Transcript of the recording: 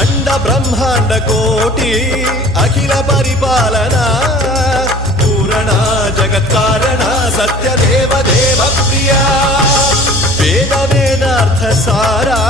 अंड ब्रह्मांड कोटि अखिल परिपालना पूरणा जगत्कारणा सत्य देव देव प्रिया वेद वेदार्थ सारा